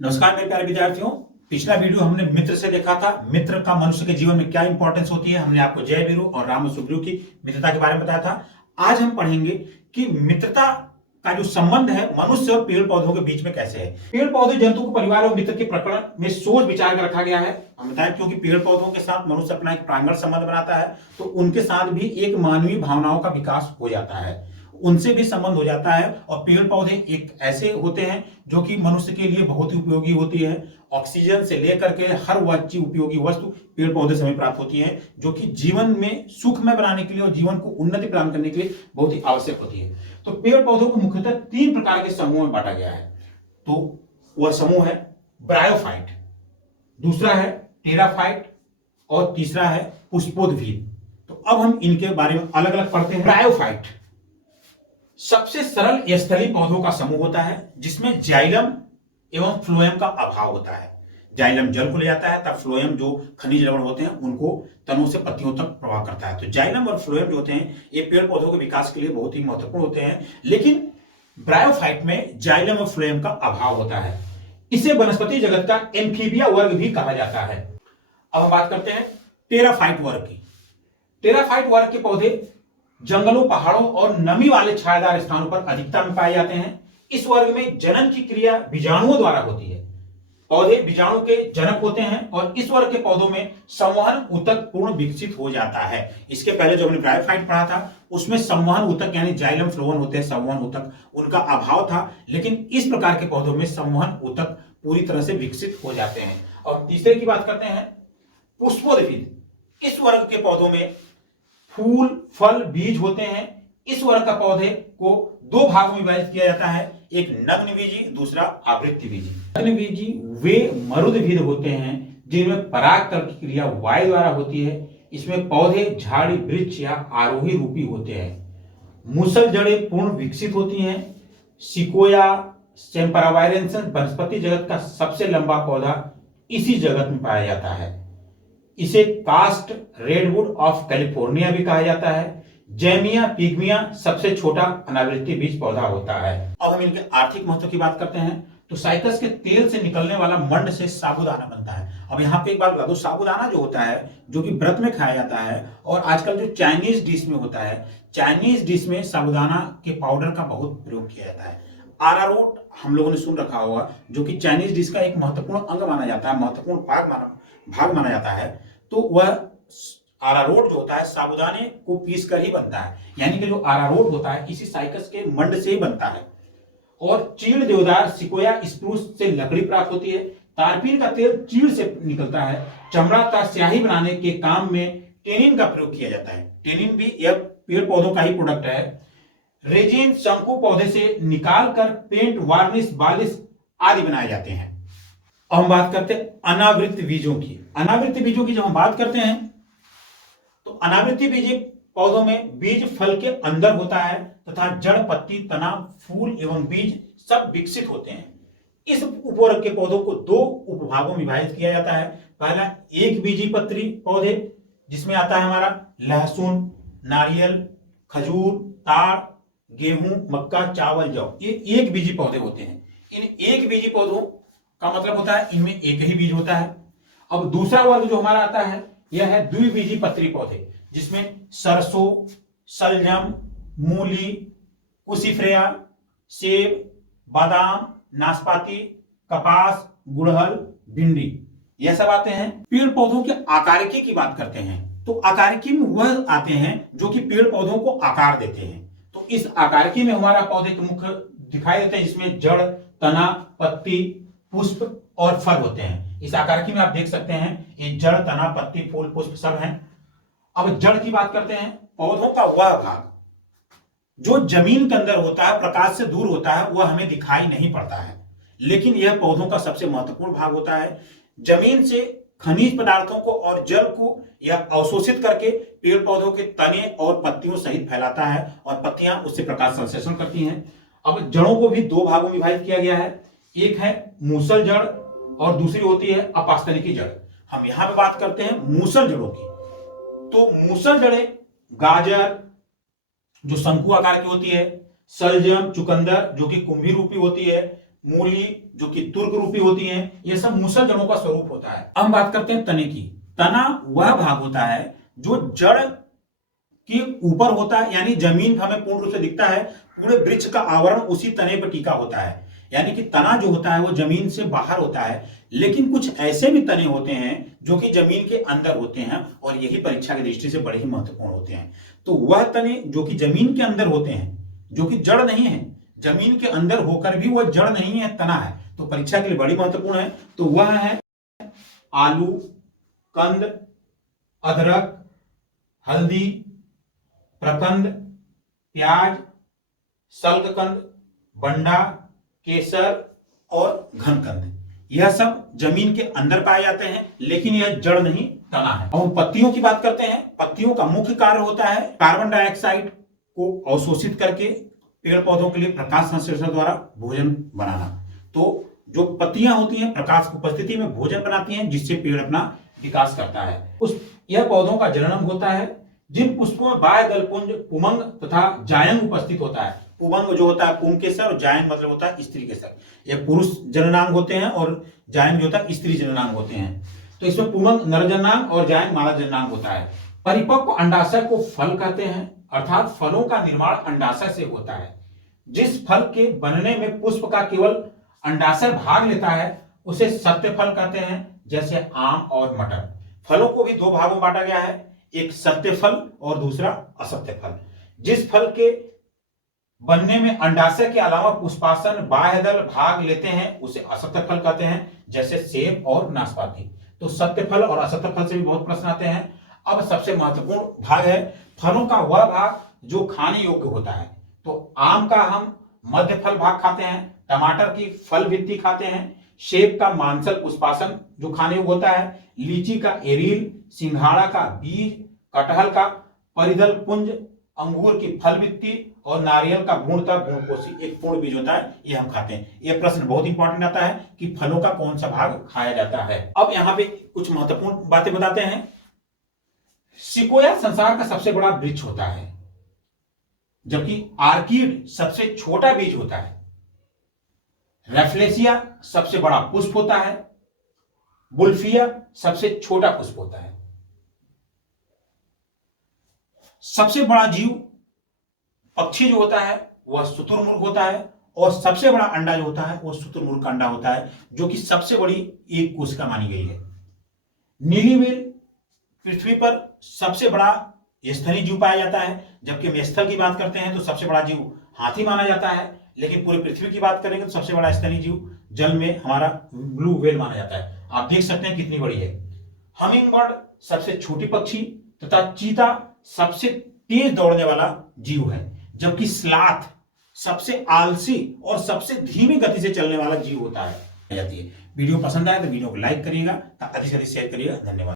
नमस्कार मेरे प्यारे विद्यार्थियों। पिछला वीडियो हमने मित्र से देखा था। मित्र का मनुष्य के जीवन में क्या इंपॉर्टेंस होती है। हमने आपको जय वीरू और राम सुग्रीव की मित्रता के बारे में बताया था। आज हम पढ़ेंगे कि मित्रता का जो संबंध है मनुष्य और पेड़ पौधों के बीच में कैसे है। पेड़ पौधे जंतु को परिवार और मित्र के प्रकरण में सोच विचार कर रखा गया है। हम बताएं क्योंकि पेड़ पौधों के साथ मनुष्य अपना एक प्रांगण संबंध बनाता है तो उनके साथ भी एक मानवीय भावनाओं का विकास हो जाता है, उनसे भी संबंध हो जाता है। और पेड़ पौधे एक ऐसे होते हैं जो कि मनुष्य के लिए बहुत ही उपयोगी होती है। ऑक्सीजन से लेकर के हर वह उपयोगी वस्तु पेड़ पौधे से हमें प्राप्त होती है, जो कि जीवन में सुखमय बनाने के लिए और जीवन को उन्नति प्रदान करने के लिए बहुत ही आवश्यक होती है। तो पेड़ पौधों को मुख्यतः 3 प्रकार के समूह में बांटा गया है। तो वह समूह है ब्रायोफाइट, दूसरा है टेराफाइट और तीसरा है पुष्पोद्भिद। तो अब हम इनके बारे में अलग अलग पढ़ते हैं। ब्रायोफाइट सबसे सरल स्थलीय पौधों का समूह होता है जिसमें जाइलम एवं फ्लोएम का अभाव होता है। जाइलम जल को ले जाता है, तब फ्लोएम जो खनिज लवण होते हैं उनको तनों से पत्तियों तक प्रवाह करता है। तो जाइलम और फ्लोएम जो होते हैं ये पेड़ पौधों के विकास के लिए बहुत ही महत्वपूर्ण होते हैं, लेकिन ब्रायोफाइट में जाइलम और फ्लोएम का अभाव होता है। इसे वनस्पति जगत का एम्फीबिया वर्ग भी कहा जाता है। अब हम बात करते हैं टेराफाइट वर्ग की। टेराफाइट वर्ग के पौधे जंगलों, पहाड़ों और नमी वाले छायादार स्थानों पर अधिकता में पाए जाते हैं। इस वर्ग में जनन की क्रिया बीजाणुओं द्वारा होती है। पौधे बीजाणु के जनक होते हैं और इस वर्ग के पौधों में संवहन ऊतक पूर्ण विकसित हो जाता है। इसके पहले जो हमने ब्रायोफाइट पढ़ा था उसमें संवहन ऊतक यानी जाइलम फ्लोएम होते हैं, संवहन ऊतक उनका अभाव था, लेकिन इस प्रकार के पौधों में संवहन ऊतक पूरी तरह से विकसित हो जाते हैं। और तीसरे की बात करते हैं पुष्पोद्भिद। इस वर्ग के पौधों में फूल, फल, बीज होते हैं। इस वर्ग का पौधे को 2 भागों में विभाजित किया जाता है, एक नग्नबीजी, दूसरा आवृत्तिबीजी। नग्नबीजी वे मरुदभिद होते हैं जिनमें परागकण की क्रिया वायु द्वारा होती है। इसमें पौधे झाड़ी, वृक्ष या आरोही रूपी होते हैं। मूसल जड़ें पूर्ण विकसित होती हैं। सिकोया सेम्परावायरेंसिस वनस्पति जगत का सबसे लंबा पौधा इसी जगत में पाया जाता है। इसे कास्ट रेडवुड ऑफ कैलिफोर्निया भी कहा जाता है। जैमिया पिग्मिया सबसे छोटा अनावृत्ति बीज पौधा होता है। अब हम इनके आर्थिक महत्व की बात करते हैं। तो साइकस के तेल से निकलने वाला मंड से साबूदाना बनता है। अब यहाँ पे एक बात बता दो, साबूदाना जो होता है जो कि व्रत में खाया जाता है और आजकल जो चाइनीज डिश में होता है, चाइनीज डिश में साबूदाना के पाउडर का बहुत प्रयोग किया जाता है। अरारोट हम लोगों ने सुन रखा होगा, जो कि चाइनीज डिश का एक महत्वपूर्ण अंग माना जाता है, महत्वपूर्ण भाग माना जाता है। तो वह अरारोट जो होता है साबूदाने को पीस कर ही बनता है, यानी कि जो अरारोट होता है इसी साइकस के मंड से ही बनता है। और चीड़, देवदार, सिकोया स्प्रूस से लकड़ी प्राप्त होती है। तारपीन का तेल चीड़ से निकलता है। चमड़ा का स्याही बनाने के काम में टेनिन का प्रयोग किया जाता है। टेनिन भी यह पेड़ पौधों का ही प्रोडक्ट है। रेजिन शंकु पौधे से निकाल कर पेंट, वार्निश, बालिश आदि बनाए जाते हैं। अब हम बात करते हैं अनावृत्त बीजों की। अनावृत्त बीजों की जब हम बात करते हैं तो अनावृत्त बीज पौधों में बीज फल के अंदर होता है तथा जड़, पत्ती, तना, फूल एवं बीज सब विकसित होते हैं। इस उपवर्ग के पौधों को 2 उपभागों में विभाजित किया जाता है। पहला एक बीजी पत्री पौधे, जिसमें आता है हमारा लहसुन, नारियल, खजूर, ताड़, गेहूं, मक्का, चावल, जौ, ये एक बीजी पौधे होते हैं। इन एक बीजी पौधों का मतलब होता है इनमें एक ही बीज होता है। अब दूसरा वर्ग जो हमारा आता है यह है द्विबीजी पत्री पौधे, जिसमें सरसों, सलजम, मूली, कुसिफ्रेया, सेब, बादाम, नाशपाती, कपास, गुड़हल, भिंडी, यह सब आते हैं। पेड़ पौधों के आकारिकी की बात करते हैं तो आकारिकी में वह आते हैं जो कि पेड़ पौधों को आकार देते हैं। तो इस आकारिकी में हमारा पौधे के मुख्य दिखाई देते हैं, जिसमें जड़, तना, पत्ती, पुष्प और फल होते हैं। इस आकारिकी में आप देख सकते हैं ये जड़, तना, पत्ती, फूल, पुष्प सब हैं। अब जड़ की बात करते हैं। पौधों का वह भाग जो जमीन के अंदर होता है, प्रकाश से दूर होता है, वह हमें दिखाई नहीं पड़ता है, लेकिन यह पौधों का सबसे महत्वपूर्ण भाग होता है। जमीन से खनिज पदार्थों को और जल को यह अवशोषित करके पेड़ पौधों के तने और पत्तियों सहित फैलाता है और पत्तियां उससे प्रकाश संश्लेषण करती हैं। अब जड़ों को भी 2 भागों में विभाजित किया गया है, एक है मूसल जड़ और दूसरी होती है अपास्तनिकी जड़। हम यहां पे बात करते हैं मूसल जड़ों की। तो मूसल जड़ें गाजर जो शंकु आकार की होती है, सलजम, चुकंदर जो कि कुंभी रूपी होती है, मूली जो कि तुर्क रूपी होती हैं, ये सब मुसल जड़ों का स्वरूप होता है। अब हम बात करते हैं तने की। तना वह भाग होता है जो जड़ के ऊपर होता है, यानी जमीन हमें पूर्ण रूप से दिखता है, पूरे वृक्ष का आवरण उसी तने पर टिका होता है। यानी कि तना जो होता है वो जमीन से बाहर होता है, लेकिन कुछ ऐसे भी तने होते हैं जो कि जमीन के अंदर होते हैं, और यही परीक्षा की दृष्टि से बड़े ही महत्वपूर्ण होते हैं। तो वह तने जो कि जमीन के अंदर होते हैं, जो कि जड़ नहीं है, जमीन के अंदर होकर भी वह जड़ नहीं है, तना है, तो परीक्षा के लिए बड़ी महत्वपूर्ण है। तो वह है आलू, कंद, अदरक, हल्दी, प्रकंद, प्याज, सल्ककंद, बंडा, केसर और घनकंद। यह सब जमीन के अंदर पाए जाते हैं, लेकिन यह जड़ नहीं, तना है। अब पत्तियों की बात करते हैं। पत्तियों का मुख्य कार्य होता है कार्बन डाइऑक्साइड को अवशोषित करके पेड़ पौधों के लिए प्रकाश संश्लेषण द्वारा भोजन बनाना। तो जो पत्तियां होती हैं प्रकाश की उपस्थिति में भोजन बनाती हैं, जिससे पेड़ अपना विकास करता है। यह पौधों का जननम होता है। जिन पुष्पों में बाह्य दलपुंज, पुमंग तथा जायंग उपस्थित होता है। पुमंग जो होता है पुंकेसर, और जायंग मतलब होता है स्त्री केसर। ये पुरुष जननांग होते हैं और जायंग जो होता है स्त्री जननांग होते हैं। तो इसमें पुमंग नर जननांग और जायंग मादा जननांग होता है। परिपक्व अंडाशय को फल कहते हैं, अर्थात फलों का निर्माण अंडाशय से होता है। जिस फल के बनने में पुष्प का केवल अंडाशय भाग लेता है उसे सत्य फल कहते हैं, जैसे आम और मटर। फलों को भी दो भागों में बांटा गया है, एक सत्य फल और दूसरा असत्य फल। जिस फल के बनने में अंडाशय के अलावा पुष्पासन बाह्य दल भाग लेते हैं उसे असत्य फल कहते हैं, जैसे सेब और नाशपाती। तो सत्य फल और असत्य फल से भी बहुत प्रश्न आते हैं। अब सबसे महत्वपूर्ण भाग है फलों का वह भाग जो खाने योग्य होता है। तो आम का हम मध्य फल भाग खाते हैं, टमाटर की फल भित्ति खाते हैं, सेब का मांसल पुष्पासन जो खाने योग्य होता है, लीची का एरील, सिंघाड़ा का बीज, कटहल का परिदल पुंज, अंगूर की फल भित्ति और नारियल का भूणता भूणकोशी एक पूर्ण बीज होता है, ये हम खाते हैं। यह प्रश्न बहुत इंपॉर्टेंट आता है कि फलों का कौन सा भाग खाया जाता है। अब यहाँ पे कुछ महत्वपूर्ण बातें बताते हैं। सिकोया संसार का सबसे बड़ा वृक्ष होता है, जबकि आर्किड सबसे छोटा बीज होता है। रेफ्लेसिया सबसे बड़ा पुष्प होता है। बुल्फिया सबसे छोटा पुष्प होता है। सबसे बड़ा जीव पक्षी जो होता है वह शुतुरमुर्ग होता है, और सबसे बड़ा अंडा जो होता है वह शुतुरमुर्ग का अंडा होता है, जो कि सबसे बड़ी एक कोशिका मानी गई है। नीली व्हेल पृथ्वी पर सबसे बड़ा स्तनी जीव पाया जाता है, जबकि हम स्थल की बात करते हैं तो सबसे बड़ा जीव हाथी माना जाता है, लेकिन पूरी पृथ्वी की बात करेंगे तो सबसे बड़ा स्तनी जीव जल में हमारा ब्लू व्हेल माना जाता है। आप देख सकते हैं कितनी बड़ी है। हमिंग बर्ड सबसे छोटी पक्षी तथा चीता सबसे तेज दौड़ने वाला जीव है, जबकि स्लॉथ सबसे आलसी और सबसे धीमी गति से चलने वाला जीव होता है। वीडियो पसंद आए तो वीडियो को लाइक करिएगा, अधिक से अधिक शेयर करिएगा। धन्यवाद।